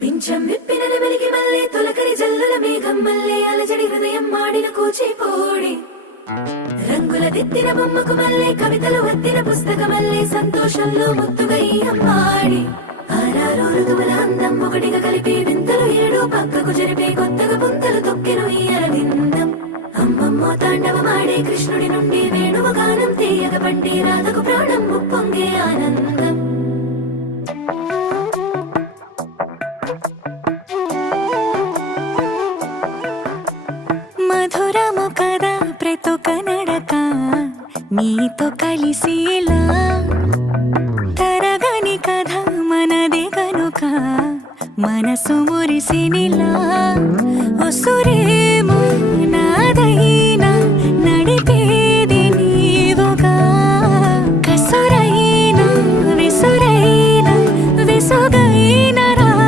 పింఛం విప్పిన నెమలికి మల్లె తొలకరి జల్లుల మేఘం మల్లె అలజడి హృదయం మాడిన కూచిపోడి రంగుల దిద్దిన బొమ్మకు మల్లె కవితలు వద్దిన పుస్తక మల్లె సంతోషంలో ముద్దుగా ఈ అమ్మాడి ఆరారు ఋతువుల అందం ఒకటిగా కలిపి వింతలు ఏడు పక్కకు జరిపే కొత్తగా పుంతలు తొక్కెను ఈ అరవిందం అమ్మమ్మో తాండవమాడే కృష్ణుడి నుండి వేణువ గానం తీయగ పండి రాధకు ప్రాణం ముప్పొంగే ఆనందం మధురము కదా ప్రతొక నడక నీతో కలిసేలా తరగని కథ మనదే కనుక మనసు మురిసినిలా ఉసురేమో